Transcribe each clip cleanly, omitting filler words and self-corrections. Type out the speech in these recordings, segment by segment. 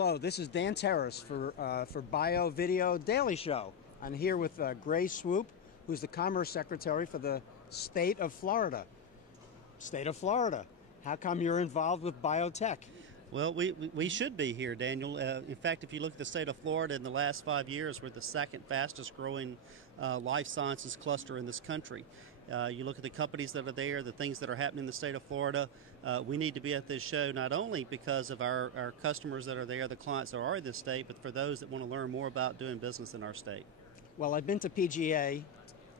Hello, this is Dan Terrace for Bio Video Daily Show. I'm here with Gray Swoope, who's the Commerce Secretary for the state of Florida. State of Florida. How come you're involved with biotech? Well, we should be here, Daniel. In fact, if you look at the state of Florida in the last 5 years, we're the second fastest growing life sciences cluster in this country. You look at the companies that are there, the things that are happening in the state of Florida. We need to be at this show not only because of our customers that are there, the clients that are in this state, but for those that want to learn more about doing business in our state. Well, I've been to PGA,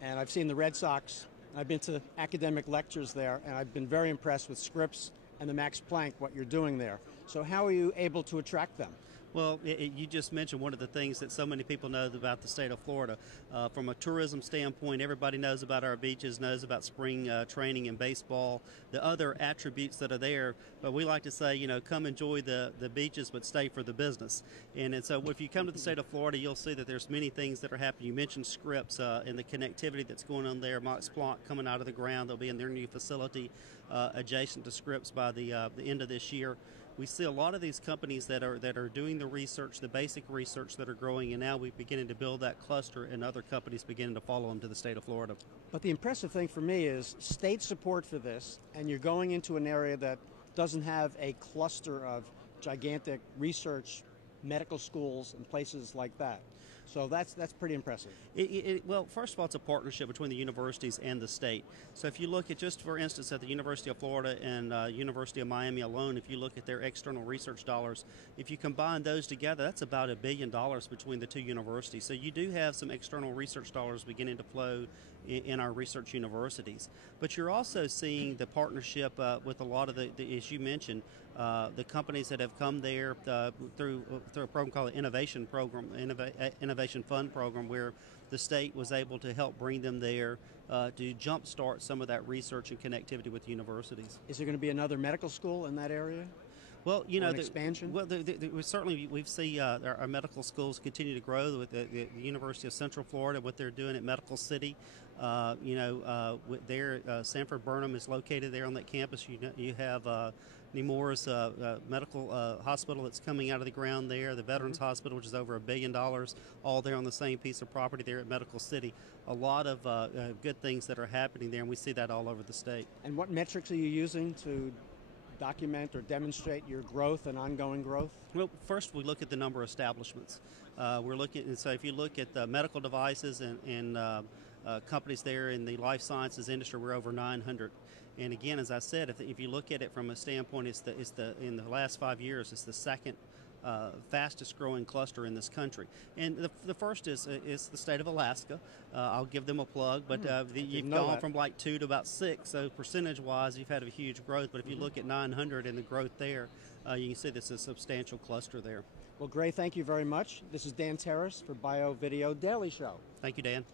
and I've seen the Red Sox. I've been to academic lectures there, and I've been very impressed with Scripps and the Max Planck, what you're doing there. So how are you able to attract them? Well, you just mentioned one of the things that so many people know about the state of Florida. From a tourism standpoint, everybody knows about our beaches, knows about spring training in baseball, the other attributes that are there. But we like to say, you know, come enjoy the beaches, but stay for the business. And so if you come to the state of Florida, you'll see that there's many things that are happening. You mentioned Scripps and the connectivity that's going on there. Max Planck coming out of the ground. They'll be in their new facility adjacent to Scripps by the end of this year. We see a lot of these companies that are doing the research, the basic research that are growing, and now we're beginning to build that cluster, and other companies beginning to follow them to the state of Florida. But the impressive thing for me is state support for this, and you're going into an area that doesn't have a cluster of gigantic research, medical schools, and places like that. So that's pretty impressive. Well, first of all, it's a partnership between the universities and the state. So if you look at, just for instance, at the University of Florida and University of Miami alone, if you look at their external research dollars, if you combine those together, that's about $1 billion between the two universities. So you do have some external research dollars beginning to flow in our research universities. But you're also seeing the partnership with a lot of the, as you mentioned, the companies that have come there through a program called the Innovation Fund program, where the state was able to help bring them there to jumpstart some of that research and connectivity with universities. Is there going to be another medical school in that area? Well, you know, expansion. Well, certainly we see our medical schools continue to grow with the University of Central Florida, what they're doing at Medical City. Sanford Burnham is located there on that campus. You have Nemours Medical Hospital that's coming out of the ground there. The Veterans Hospital, which is over $1 billion, all there on the same piece of property there at Medical City. A lot of good things that are happening there, and we see that all over the state. And what metrics are you using to document or demonstrate your growth and ongoing growth? Well, first we look at the number of establishments. We're looking, and so if you look at the medical devices and companies there in the life sciences industry, we're over 900. And again, as I said, if you look at it from a standpoint, it's the in the last 5 years, it's the second fastest growing cluster in this country. And the first is the state of Alaska. I'll give them a plug, but you've gone from like 2 to about 6, so percentage wise you've had a huge growth. But if you look at 900 and the growth there, you can see this is a substantial cluster there. Well, Gray, thank you very much. This is Dan Terrace for Bio Video Daily Show. Thank you, Dan.